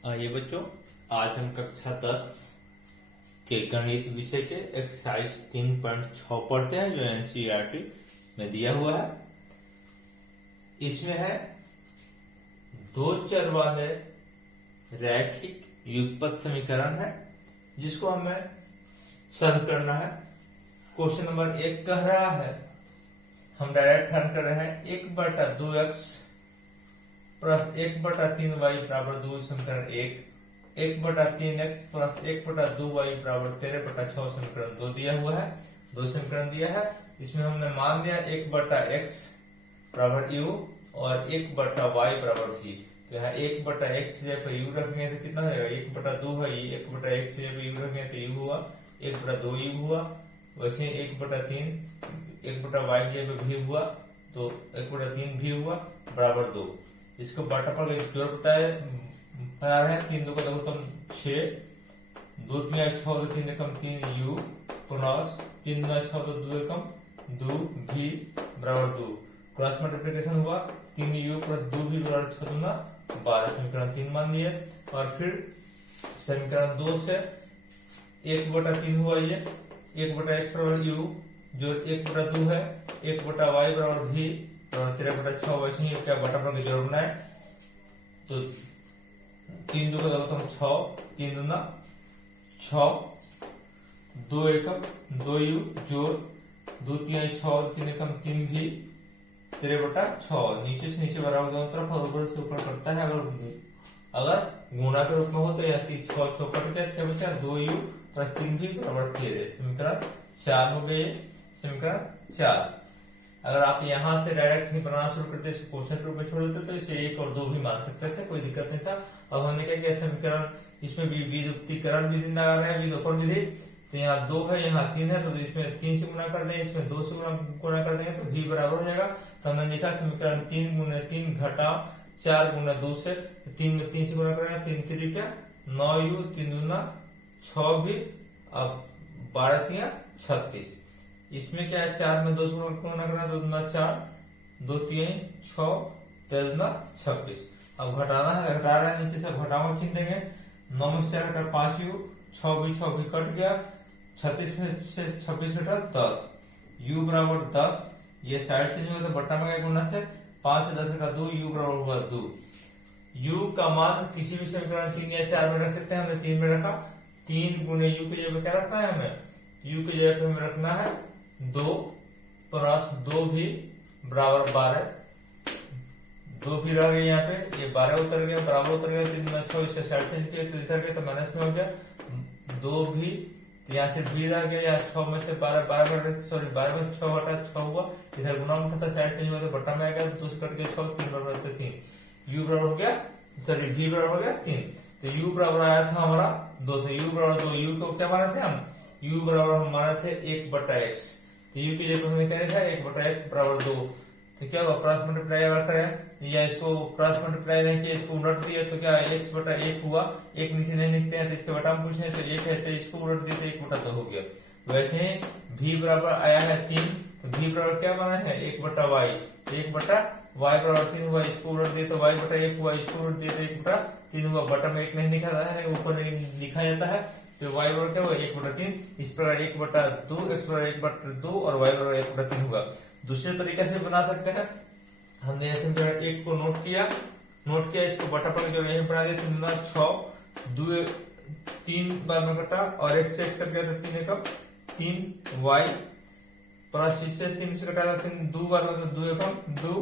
आइए बच्चों, आज हम कक्षा 10 के गणित विषय के एक्सरसाइज 3.6 पढ़ते हैं जो एनसीईआरटी में दिया हुआ है। इसमें है दो चर वाले रैखिक युगपत समीकरण है जिसको हमें सॉल्व करना है। क्वेश्चन नंबर 1 कह रहा है, हम डायरेक्ट हल कर रहे हैं 1/2x प्लस 1/3y बराबर 2 समीकरण 1, 1/3x प्लस 1/2y बराबर 13/6 समीकरण 2 दिया हुआ है। दो समीकरण दिया है, इसमें हमने मान लिया 1/x बराबर u और 1/y बराबर v। तो यहाँ 1/x जगह पर u रखेंगे तो कितना हो जाएगा, 1/2 है, 1/x जगह पर u रखेंगे तो u हुआ, 1/2u हुआ। वैसे 1/3 1/y जगह पर v हुआ तो 1/3 v हुआ बराबर 2। इसको बाटा पर जोड़ बताया है, 3 2 का 2 6, 2 3 6 2 3 कम 3 u प्लस 3 9 6 2 कम 2 v बराबर 2। क्रॉस मल्टीप्लिकेशन हुआ, 3 u प्लस 2 v बराबर 6 दूना 12। समीकरण 3 मान लिए और फिर समीकरण 2 से 1/3 हुआ, ये 1/x बराबर u जो 1/2 है, 1/y बराबर v और 13/6। वैसे ही क्या बटा पर जोड़ बनाए तो 3 2 का 6, 3 दूना 6, 2 एकम 2u जोड़ 2 3 6 3 एकम 3 भी 13/6। नीचे से नीचे बराबर दोनों तरफ और ऊपर से ऊपर पड़ता है। अगर गुणा के रूप में हो तो यहाँ 6 6 कट गया, क्या बचा 2u प्लस 3 भी बराबर 13। समीकरण 4 हो गए, समीकरण 4। अगर आप यहाँ से डायरेक्ट नहीं बनाना शुरू करते, क्वेश्चन रूप में छोड़ देते तो इसे 1 और 2 भी मान सकते थे, कोई दिक्कत नहीं था। अब हमने क्या किया, समीकरण इसमें भी व्युत्पत्तिकरण विधि लगा रहे हैं, विलोपन विधि। तो यहाँ 2 है, यहाँ 3 है, तो इसमें 3 से गुणा कर दें, इसमें 2 से गुणा कर देंगे तो v बराबर हो जाएगा। तो हमने लिखा समीकरण 3 गुणे 3 घटा 4 गुणे 2 से 3 में 3 से गुणा करेंगे, 3 3 क्या 9u, 3 दूना 6 भी, अब 12 3 36। इसमें क्या है, 4 में 2 से गुणा करना, 2 दूना 4, 2 3 6, 13 दूना 26। अब घटाना है, घटा रहे हैं, नीचे से घटाओ चिन्ह देंगे, 9 में 4 घटा 5u, 6 भी कट गया, 36 से 26 घटा 10, u बराबर 10। ये साइड से नहीं होता, बट्टा में गुणा से 5 से 10 घटा 2, u बराबर हुआ 2। u का मान किसी भी समीकरण 3 या 4 में रख सकते हैं, हमने 3 में रखा। 3 गुणे u की जगह क्या रखना है, हमें u की जगह पे हमें रखना है 2 प्लस 2 भी बराबर 12। 2 भी रह गए यहाँ पे, ये 12 उतर गया, बराबर उतर गया, 3 में 6 इसके साइड से निकले तो इधर गया तो माइनस में हो गया 2 भी, यहाँ से भी रह गया, यहाँ 6 में से 12 में 6 घटा 6 हुआ, इधर गुणा में था, साइड से हुआ तो बटा में आ गया, 2 से कट गया 6, 3 बराबर 3, u बराबर हो गया, सॉरी v बराबर हो गया 3। तो u बराबर आया था हमारा 2, तो u बराबर 2, u को क्या माने थे हम, u बराबर हम माने थे 1/x। तो u की जगह हमने क्या लिखा है 1/x बराबर 2। तो क्या हुआ, क्रॉस मल्टीप्लाई अगर करें या इसको क्रॉस मल्टीप्लाई नहीं किया, इसको उलट दिया तो क्या x/1 हुआ। 1 नीचे नहीं लिखते हैं तो इसके बटा में पूछे तो 1 है, तो इसको उलट दिया तो 1/2 हो गया। वैसे ही v बराबर आया है 3, तो v बराबर क्या बना है 1/y, 1/y बराबर 3 हुआ, इसको उलट दिया तो y/1 हुआ, इसको उलट दिया तो 1/3 हुआ। बटा में 1 नहीं लिखा है, ऊपर नहीं लिखा जाता है, तो y बराबर क्या हुआ 1/3। इस प्रकार 1/2, x बराबर 1/2 और y बराबर 1/3 हुआ। दूसरे तरीके से बना सकते हैं, हमने समीकरण 1 को नोट किया, इसको बटा पर जो यही बना दिया 3 6, 2 3 बार में कटा और x से x कट गया तो 3 एकम 3y प्लस इससे 3 से कटा 3 2 बार में 2 एकम 2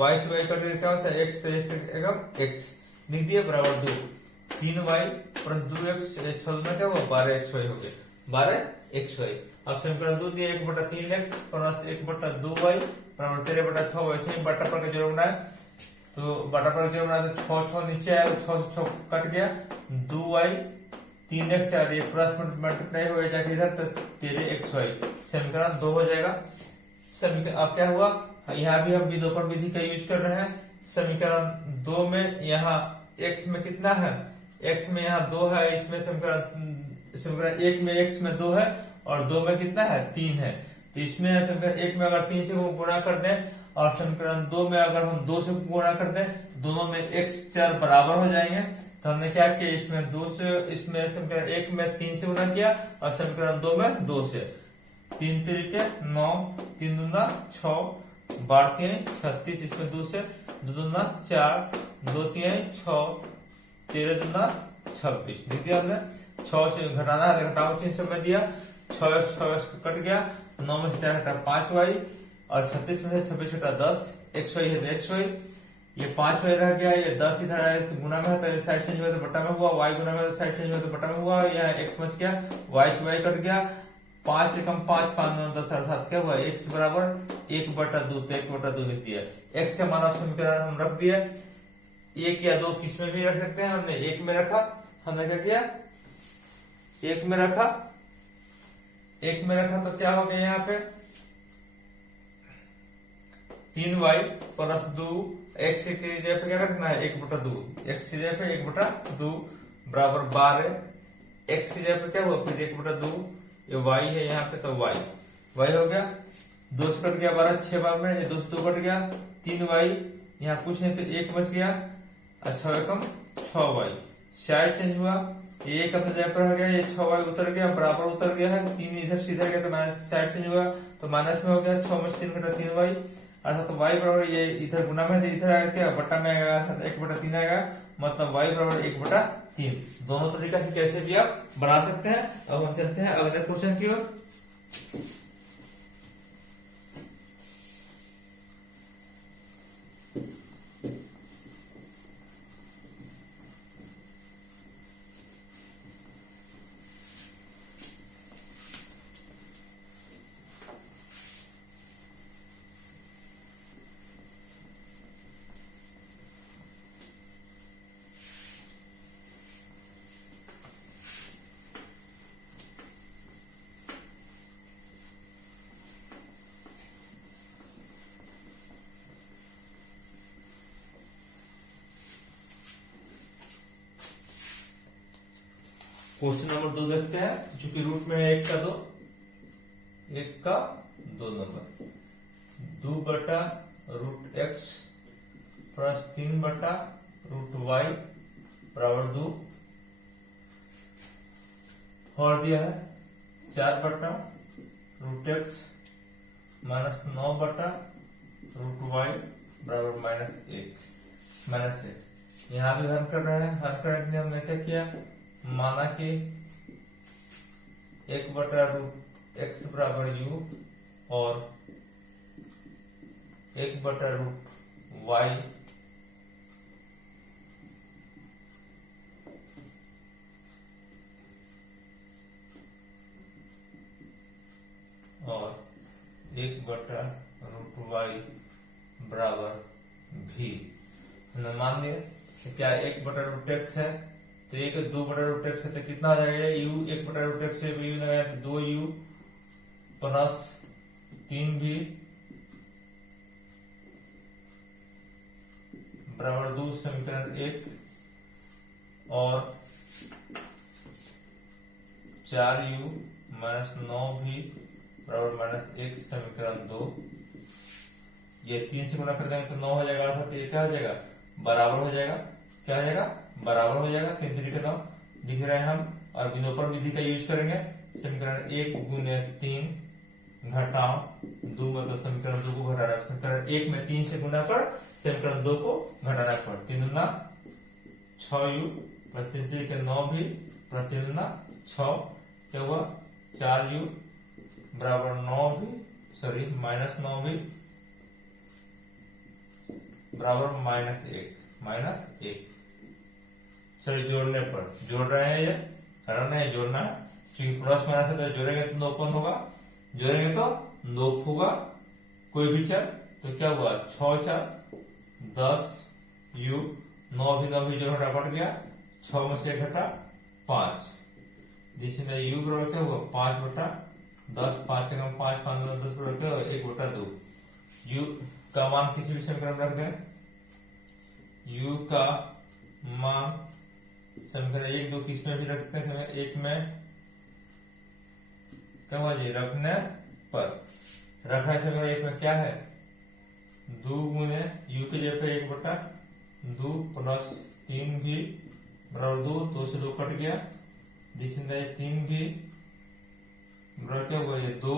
y से y कट गया, क्या होता है x तो x एकम x लिख दिया बराबर 2, 3y प्लस 2x 6 में क्या हुआ 12xy हो गया, 12xy। अब समीकरण 2 दिया 1/3x प्लस 1/2y बराबर 13/6। वैसे ही बटा पर जोड़ बनाए तो बटा पर जोड़ बनाए तो 6 6 नीचे आया, 6 से 6 कट गया, 2y 3x आ रही है, प्लस मल्टीप्लाई हो जाएगा इधर तो 13xy, समीकरण 2 हो जाएगा। समीकरण अब क्या हुआ, यहाँ भी हम विलोपन विधि का यूज कर रहे हैं। समीकरण 2 में यहाँ x में कितना है, x में यहाँ 2 है, इसमें समीकरण 1 में x में 2 है और 2 में कितना है 3 है। तो इसमें समीकरण 1 में अगर 3 से गुणा कर दें और समीकरण 2 में अगर हम 2 से गुणा कर दें, दोनों में x चर बराबर हो जाएंगे। तो हमने क्या किया, इसमें समीकरण 1 में 3 से गुणा किया और समीकरण 2 में 2 से। 3 तरीके 9, 3 दूना 6, 12 36, इसमें 2 से 2 दूना 4, 2 3 6, 13 दूना 26। लिख दिया हमने। 6 से घटाना है, घटाओ चिन्ह समय दिया। 6 कट गया, 9 में से 4 घटा 5y और 36 में से 26 घटा 10, xy है तो xy, ये 5y रह गया, ये 10 इधर गुना में है तो साइड चेंज हुआ तो बटा में हुआ, y गुना में तो साइड चेंज हुआ तो बटा में हुआ, यहाँ x बच गया, y से y कट गया। 5 से कम 5, 5 9 10 अर्थात क्या हुआ, x बराबर 1/2, तो 1/2 लिख दिया। x का मान समीकरण हम रख दिया, 1 या 2 किस में भी रख सकते हैं, हमने 1 में रखा। हमने क्या किया, 1 में रखा। 1 में रखा तो क्या हो गया, यहाँ पे 3y प्लस 2, x की जगह पे क्या रखना है 1/2, x की जगह पे 1/2 बराबर 12, x की जगह पे क्या हुआ फिर 1/2, ये y है यहाँ पे तो y हो गया। 2 से कट गया 12, 6 बार में ये 2 से 2 कट गया, 3y यहाँ कुछ नहीं तो 1 बच गया, 6 एकम 6y। साइड चेंज हुआ, ये 1 अपने जगह पर रह गया, ये 6y उतर गया, बराबर उतर गया है, 3 इधर सीधा गया तो माइनस, साइड चेंज हुआ तो माइनस में हो गया, 6 में 3 घटा 3y अर्थात तो y बराबर ये इधर गुना में इधर आएगा क्या बटा में आएगा, अर्थात 1/3 आएगा, मतलब y बराबर 1/3। दोनों तरीका से कैसे भी आप बना सकते हैं। अब हम चलते हैं अगले क्वेश्चन की ओर। क्वेश्चन नंबर 2 देखते हैं, चूंकि रूट में है 1 का 2 नंबर, 2/√x प्लस 3/√y बराबर 2 और दिया है 4/√x माइनस 9/√y बराबर -1। यहाँ भी हल कर रहे हैं। हल करने के लिए हमने क्या किया, माना कि 1/√x बराबर u और 1/√y और 1/√y बराबर v। हमने मान लिया कि क्या 1/√x है तो 2/√x है तो कितना आ जाएगा, u 1/√x से भी 2u प्लस 3v बराबर 2 समीकरण 1 और 4u माइनस 9v बराबर -1 समीकरण 2। ये 3 से गुणा कर देंगे तो 9 हो जाएगा, अर्थात ये क्या हो जाएगा, बराबर हो जाएगा। क्या हो जाएगा, बराबर हो जाएगा। 3 तरीके का लिख रहे हैं हम और विलोपन विधि का यूज करेंगे। समीकरण 1 गुने 3 घटाओ 2 मतलब समीकरण 2 को घटाना, समीकरण 1 में 3 से गुना कर समीकरण 2 को घटाना पर 3 दूना 6u प्लस 3 तरीके 9v प्लस 3 दूना 6 क्या हुआ 4u बराबर -9v बराबर -1 सर जोड़ने पर जोड़ रहे हैं, ये करना है जोड़ना है, क्योंकि प्लस माइनस है तो जोड़ेंगे तो 9 कौन होगा, जोड़ेंगे तो 9 होगा कोई भी चर। तो क्या हुआ 6 4 10u 9 भी जो घटा पड़ गया, 6 में से घटा 5, जिसमें u बराबर क्या हुआ 5/10, 5 से कम 5 5 10 बराबर क्या हुआ 1/2। u का मान किसी भी समीकरण में रख दें, u का मान समीकरण 1 2 किस में भी रख सकते हैं, 1 में क्या हुआ जी रखने पर रखना है। एक में क्या है, 2 गुने यू की जगह पे 1/2 प्लस 3v बराबर 2 से 2 कट गया, जिसमें 3v बराबर क्या होगा, ये 2,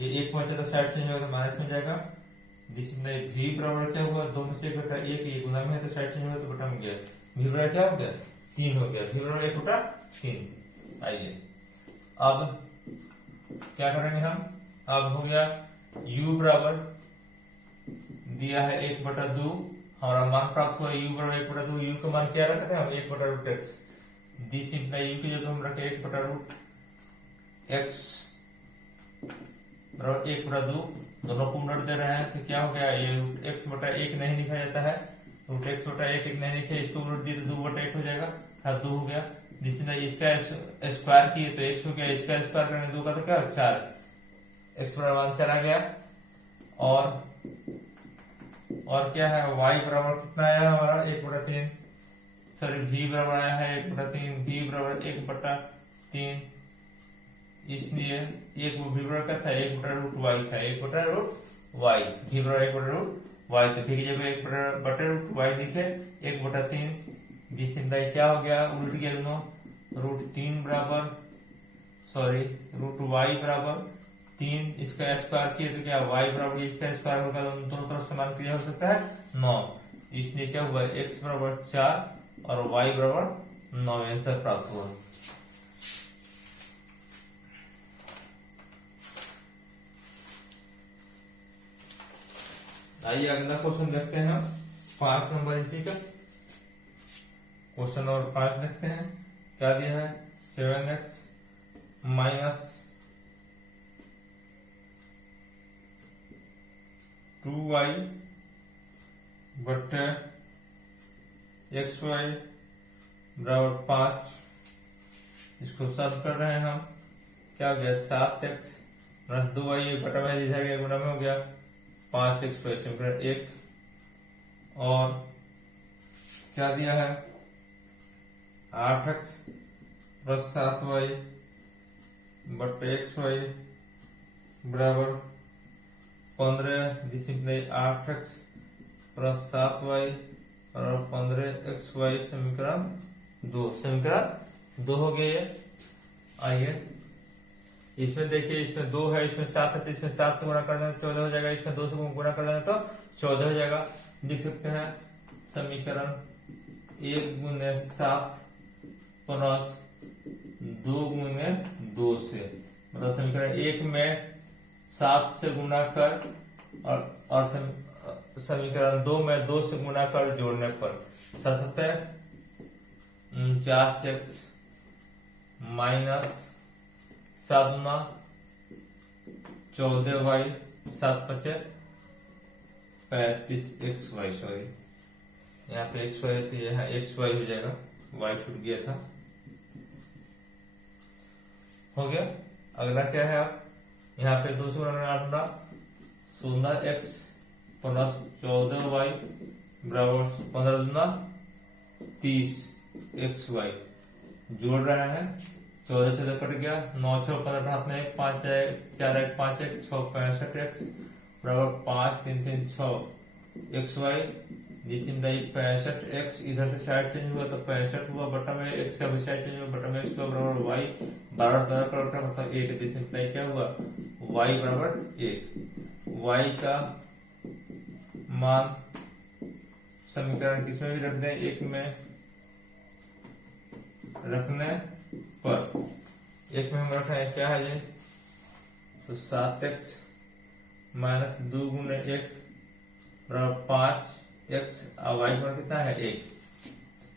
ये 1 में तो साइड चेंज होगा तो माइनस में जाएगा, जिसमें v बराबर क्या हुआ, 2 में से 1 बटा 1, ये गुना में है तो साइड चेंज होगा तो बटा में गया, v बराबर क्या हो गया 3 हो गया, v बराबर 1/3। आइए अब क्या करेंगे हम, अब हो गया u बराबर दिया है 1/2, हमारा मान प्राप्त हुआ u बराबर 1/2, u का मान क्या रखते हैं हम 1/√x, दिस इंप्लाई u की जगह हम रखे 1/√x बराबर 1/2, दोनों को उलट दे रहे हैं तो क्या हो गया, ये x/1 नहीं लिखा जाता है, x/1 नहीं लिखे, इसको उलट दिए तो 2/1 हो जाएगा, 2 हो गया, जिसमें इसका स्क्वायर किए तो x हो गया, इसका स्क्वायर करने 2 का तो क्या 4, x बराबर 1 चला गया, और क्या है y बराबर कितना आया हमारा 1/3, सॉरी v बराबर आया है 1/3, v बराबर 1/3, इसलिए एक v बराबर क्या था 1/√y था, 1/√y, v बराबर 1/√y, तो फिर जब 1/√y लिखे 1/3, जिसमें क्या हो गया उल्ट गया दोनों, √3 बराबर सॉरी √y बराबर 3, इसका स्क्वायर किए तो क्या y बराबर इसका स्क्वायर होगा, दोनों तरफ समान क्रिया हो सकता है 9, इसलिए क्या हुआ x बराबर 4 और y बराबर 9, आंसर प्राप्त हुआ। आइए अगला क्वेश्चन देखते हैं, 5 नंबर इसी का क्वेश्चन नंबर 5 देखते हैं, क्या दिया है 7x माइनस 2y बटे xy बराबर 5, इसको सॉल्व कर रहे हैं हम, क्या हो गया 7x प्लस 2y बटा में इधर गया गुना में हो गया 5xy समीकरण 1, और क्या दिया है 8x प्लस 7y बटे xy बराबर 15, जिसमें 8x प्लस 7y और 15xy समीकरण 2 हो गए। आइए इसमें देखिए, इसमें 2 है, इसमें 7 है, तो इसमें 7 से गुणा कर दें तो 14 हो जाएगा, इसमें 2 से गुणा कर दें तो 14 हो जाएगा, लिख सकते हैं समीकरण 1 गुने 7 प्लस 2 गुने 2 से, मतलब समीकरण 1 में 7 से गुणा कर और समीकरण 2 में 2 से गुणा कर जोड़ने पर 49x माइनस 7 गुना 14y 7 × 35xy, सॉरी यहाँ पे xy है तो यहाँ xy हो जाएगा, y छूट गया था, हो गया। अगला क्या है, आप यहाँ पे 2 से गुणा 16x प्लस 14y बराबर 15 गुना 30xy, जोड़ रहे हैं, 14 से 2 कट गया, 9 6 15 हाथ में 5 4 1 5 1 6 65x बराबर 5 3 3 6 xy, जिसमें 65x इधर से साइड चेंज हुआ तो 65 हुआ, बटा में x का भी साइड चेंज हुआ, बटा में x का बराबर y 12 12 मतलब 1, जिसमें क्या हुआ y बराबर 1, y का मान समीकरण किसमें भी रख दें, 1 में रखने पर, 1 में हम रखा है क्या है ये, तो 7x माइनस 2 गुने 1 बराबर 5x, और y पर कितना है 1,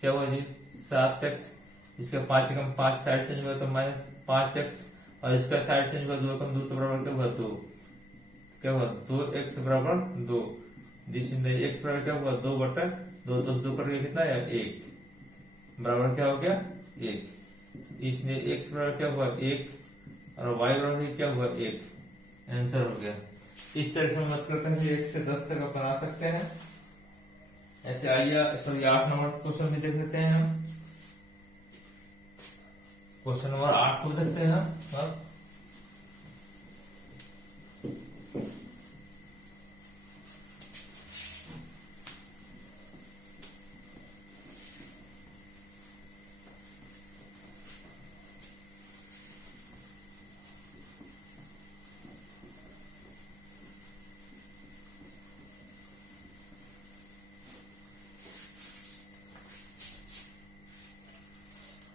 क्या हुआ जी 7x, इसका 5 कम 5 साइड चेंज हुआ तो माइनस 5x, और इसका साइड चेंज हुआ 2 कम 2 तो बराबर क्या हुआ 2, क्या हुआ 2x बराबर 2, जिसमें x बराबर क्या हुआ 2 बटा 2, 2 करके कितना है 1 बराबर क्या हो गया 1, इसमें x बराबर क्या हुआ 1 और y बराबर क्या हुआ 1, आंसर हो गया। इस तरह से मत करते हैं 1 से 10 तक बना सकते हैं। ऐसे आइए सॉरी 8 नंबर क्वेश्चन भी देख लेते हैं हम, क्वेश्चन नंबर 8 को देखते हैं।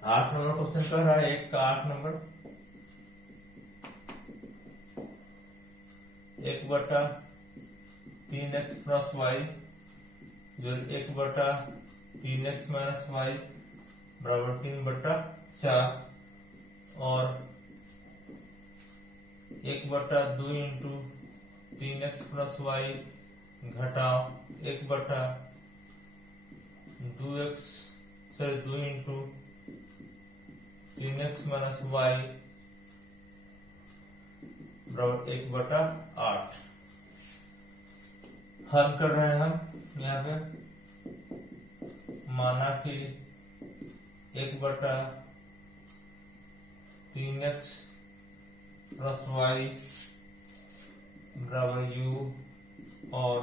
8 नंबर क्वेश्चन कह रहा है, 1 का 8 नंबर 1/3x प्लस वाई जो 1/3x माइनस वाई बराबर 3/4 और 1/2 इंटू 3x प्लस वाई घटाओ 2 इंटू 3x माइनस वाई बराबर 1/8 हल कर रहे हैं हम यहाँ पे। माना कि 1/3x प्लस वाई बराबर u और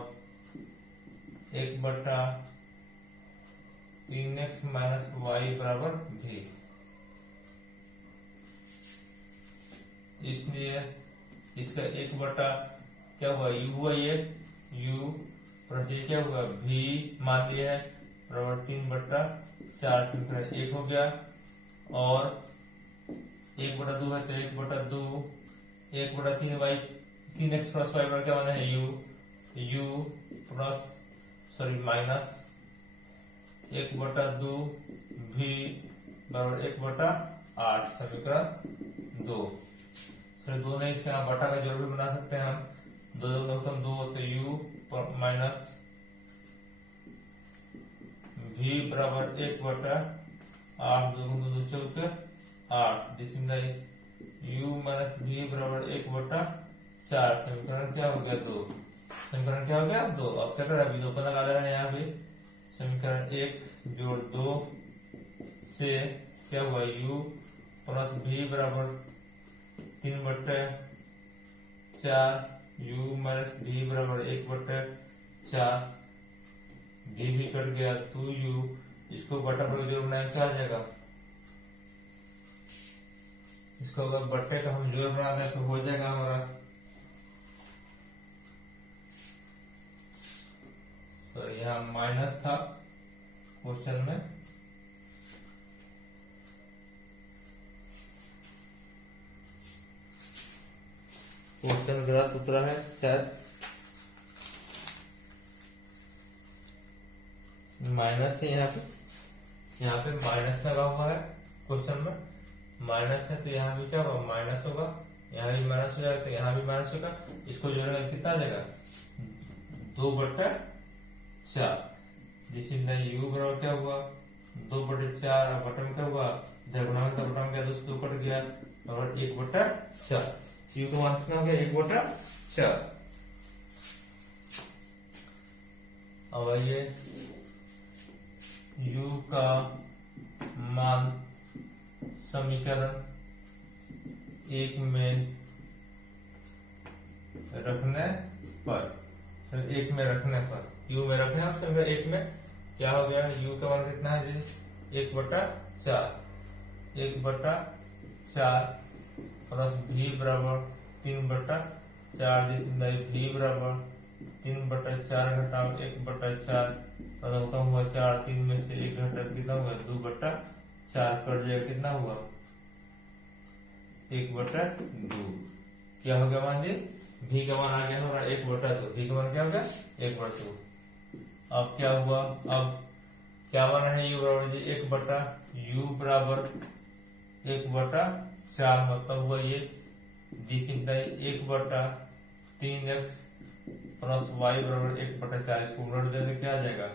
1/3x माइनस वाई बराबर v। इसलिए इसका 1 क्या हुआ u हुआ, ये u प्लस ये क्या हुआ v मान लिया है बराबर 3/4 1 हो गया और 1/2 है तो 1/2 1/3 वाई 3x प्लस वाई बराबर क्या होना है u प्लस माइनस 1/2 v बराबर 1/8 समीकरण 2। दो नहीं, इसके यहाँ बटा का जोड़ भी बना सकते हैं हम। 2 तो u माइनस v बराबर 1/8 2 चौके 8 जिसमें u माइनस v बराबर 1/4 समीकरण क्या हो गया 2। समीकरण क्या हो गया 2। अब क्या कर रहा है, विलोपन लगा दे रहे हैं यहाँ पे। समीकरण 1 जोड़ 2 से क्या हुआ u प्लस v बराबर 3/4 u माइनस v बराबर 1/4 v भी कट गया 2u। इसको बटा पर जोड़ बनाए क्या आ जाएगा, इसको अगर बट्टे का हम जोड़ बना दें तो हो जाएगा हमारा यहाँ माइनस था क्वेश्चन में, क्वेश्चन गलत उतरा है शायद, माइनस है यहाँ पे माइनस लगा हुआ है क्वेश्चन में। माइनस है तो यहाँ भी क्या होगा माइनस होगा, यहाँ भी माइनस हो जाएगा तो यहाँ भी माइनस होगा। इसको जोड़ेंगे कितना आ जाएगा 2/4 जिसमें u बराबर क्या हुआ 2/4 और बटन क्या हुआ गुणा का बटन क्या 2 कट गया और 1/4 u का मान कितना हो गया 1/4। अब ये u का मान समीकरण 1 में रखने पर u में रखने हम समीकरण 1 में क्या हो गया u का मान कितना है जी 1/4 प्लस v बराबर 3/4 जिसमें v बराबर 3/4 घटाओ 1/4 मतलब हुआ 4 3 में से 1 घटा कितना हुआ 2/4 कट जाएगा कितना हुआ 1/2। क्या हो गया मान जी v का मान आ गया हमारा 1/2। v का मान क्या होगा 1/2। अब क्या हुआ, अब क्या बना है u बराबर जी 1/u बराबर 1/4 मतलब हुआ ये जिसमें 1/3x प्लस वाई बराबर 1/4 इसको उलट देने क्या आ जाएगा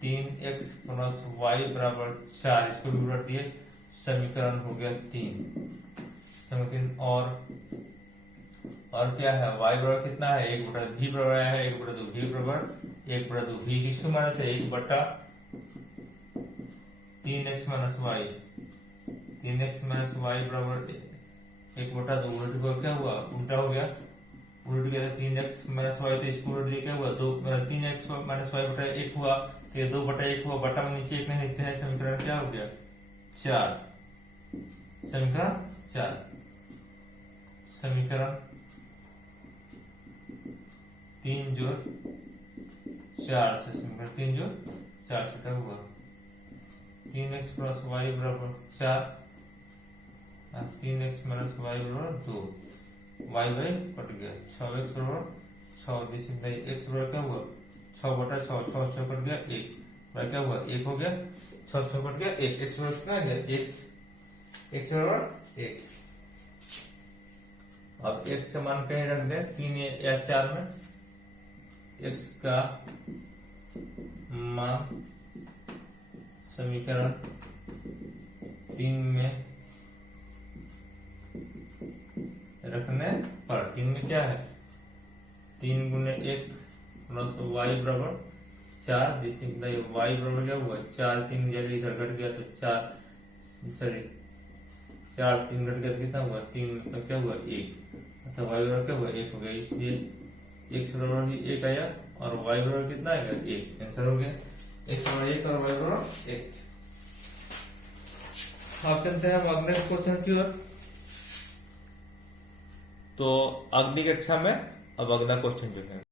3x प्लस वाई बराबर 4 इसको भी उलट दिए समीकरण हो गया 3 समीकरण। और क्या है y बराबर कितना है 1/v बराबर है 1/2 v बराबर 1/2 v किसको माइनस है 1/3x minus Y 3x minus Y बराबर 1/2 उलट को क्या हुआ उल्टा हो गया उलट गया 3x माइनस वाई तो इसको उलट दिया क्या हुआ 3x माइनस वाई बटा 1 हुआ तो 2/1 हुआ बटा में नीचे 1 नहीं लिखते हैं समीकरण क्या हो गया 4 समीकरण 4 समीकरण 3 जोड़ 4 से समीकरण 3 जोड़ 4 से क्या हुआ 3x प्लस वाई बराबर 4, 3x माइनस वाई बराबर 2, वाई वाई कट गया, 6x बराबर 6, दिस इज x बराबर क्या हुआ 6 बटा 6, 6 6 कट गया 1, वाई क्या हुआ 1 हो गया, 6 6 कट गया 1, x बराबर कितना आ गया 1, x बराबर 1। अब x का मान कहीं रख दें 3 या 4 में, x का मान समीकरण 3 में रखने पर 3 में क्या है 3 गुने 1 प्लस वाई बराबर 4, जिससे वाई बराबर क्या हुआ 4 3 जगह इधर घट गया तो 4 3 घट गया कितना हुआ 3, मतलब क्या हुआ 1, मतलब वाई बराबर क्या हुआ 1 हो गया, इसलिए x बराबर भी 1 आया और y बराबर कितना आएगा 1, आंसर हो गया x बराबर 1 और y बराबर 1। अब चलते हैं हम अगले क्वेश्चन की ओर। तो अगली कक्षा में अब अगला क्वेश्चन देखेंगे।